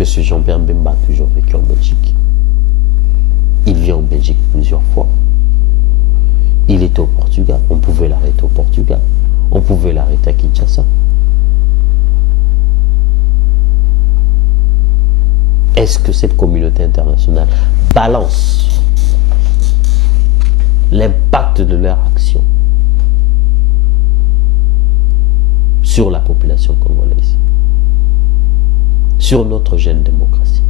M. Jean-Pierre Bemba a toujours vécu en Belgique. Il vient en Belgique plusieurs fois. Il était au Portugal. On pouvait l'arrêter au Portugal. On pouvait l'arrêter à Kinshasa. Est-ce que cette communauté internationale balance l'impact de leur action sur la population congolaise, sur notre jeune démocratie?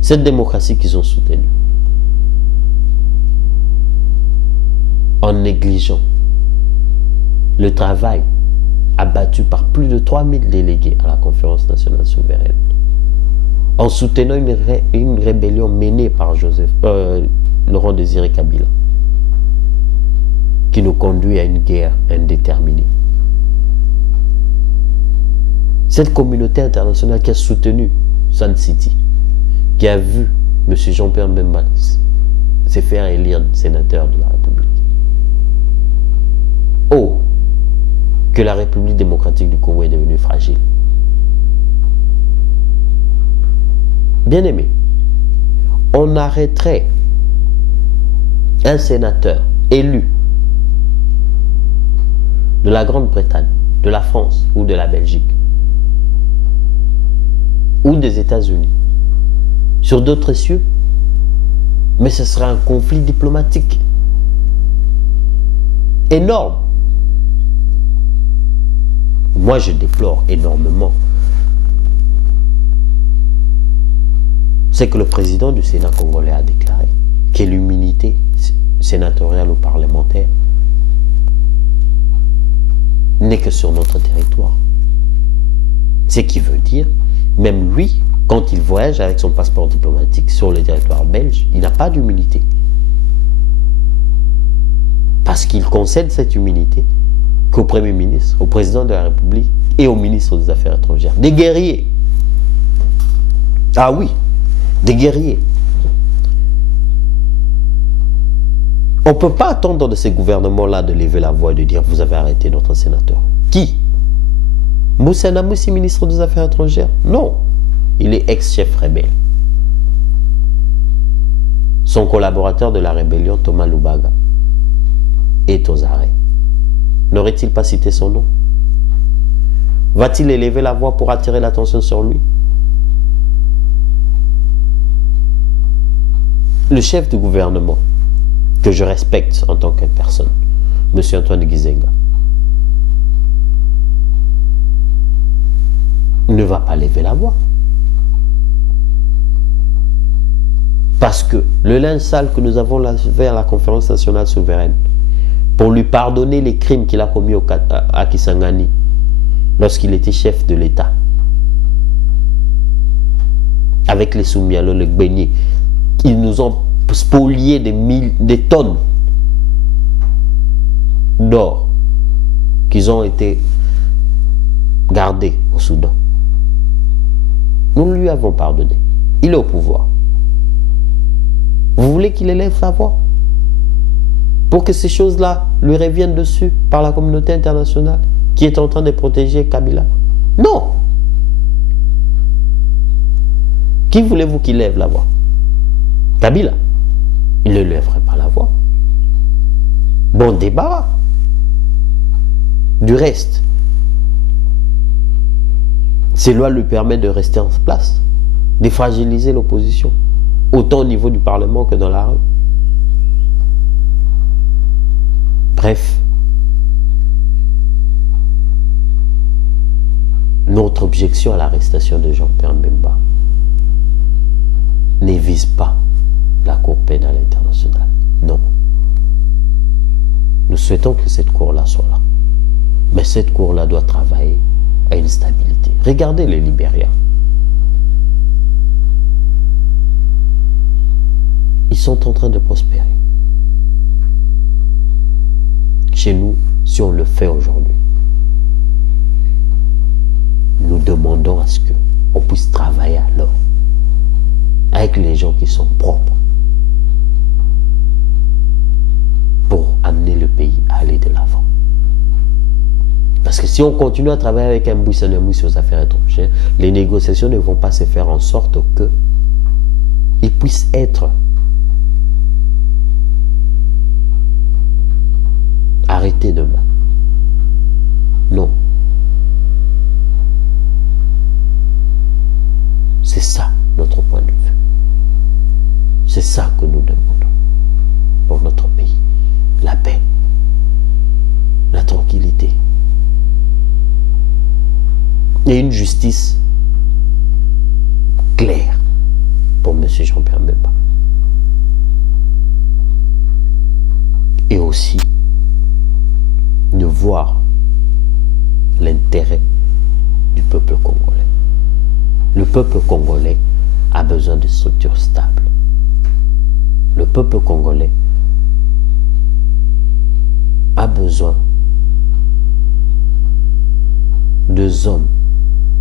Cette démocratie qu'ils ont soutenue, en négligeant le travail abattu par plus de 3000 délégués à la conférence nationale souveraine, en soutenant une rébellion menée par Laurent Désiré Kabila, qui nous conduit à une guerre indéterminée. Cette communauté internationale qui a soutenu Sun City, qui a vu M. Jean-Pierre Bemba se faire élire sénateur de la République. Oh, que la République démocratique du Congo est devenue fragile. Bien aimé, on arrêterait un sénateur élu de la Grande-Bretagne, de la France ou de la Belgique ou des États-Unis sur d'autres cieux, mais ce sera un conflit diplomatique énorme. Moi, je déplore énormément c'est que le président du Sénat congolais a déclaré que l'immunité sénatoriale ou parlementaire n'est que sur notre territoire. Ce qui veut dire, même lui, quand il voyage avec son passeport diplomatique sur le territoire belge, il n'a pas d'immunité. Parce qu'il concède cette immunité qu'au Premier ministre, au président de la République et au ministre des Affaires étrangères. Des guerriers. Ah oui, des guerriers. On ne peut pas attendre de ces gouvernements-là de lever la voix et de dire vous avez arrêté notre sénateur. Qui? Moussa Namoussi, ministre des Affaires étrangères? Non. Il est ex-chef rebelle. Son collaborateur de la rébellion, Thomas Lubaga, est aux arrêts. N'aurait-il pas cité son nom? Va-t-il élever la voix pour attirer l'attention sur lui? Le chef du gouvernement, que je respecte en tant que personne, M. Antoine Gizenga, ne va pas lever la voix. Parce que le linge sale que nous avons lavé à la conférence nationale souveraine, pour lui pardonner les crimes qu'il a commis à Kisangani, lorsqu'il était chef de l'État, avec les Soumialo, les Gbeni, ils nous ont spolié des tonnes d'or qui ont été gardés au Soudan. Nous lui avons pardonné. Il est au pouvoir. Vous voulez qu'il élève sa voix pour que ces choses-là lui reviennent dessus par la communauté internationale qui est en train de protéger Kabila? Non. Qui voulez-vous qu'il lève la voix? Kabila. Il ne lèverait pas la voix. Bon débarras. Du reste, ces lois lui permettent de rester en place, de fragiliser l'opposition, autant au niveau du Parlement que dans la rue. Bref, notre objection à l'arrestation de Jean-Pierre Bemba ne vise pas la Cour pénale internationale. Non. Nous souhaitons que cette Cour-là soit là. Mais cette Cour-là doit travailler à une stabilité. Regardez le Libéria. Ils sont en train de prospérer. Chez nous, si on le fait aujourd'hui, nous demandons à ce qu'on puisse travailler alors avec les gens qui sont propres pour amener le pays à aller de l'avant. Parce que si on continue à travailler avec un Mbouissanamou sur les affaires étrangères, les négociations ne vont pas se faire en sorte que ils puissent être arrêtés demain. Non. C'est ça notre point de vue. C'est ça que nous demandons pour notre pays. La paix, la tranquillité et une justice claire pour M. Jean-Pierre Bemba. Et aussi de voir l'intérêt du peuple congolais. Le peuple congolais a besoin de structures stables. Le peuple congolais a besoin de hommes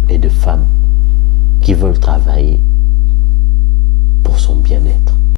et de femmes qui veulent travailler pour son bien-être.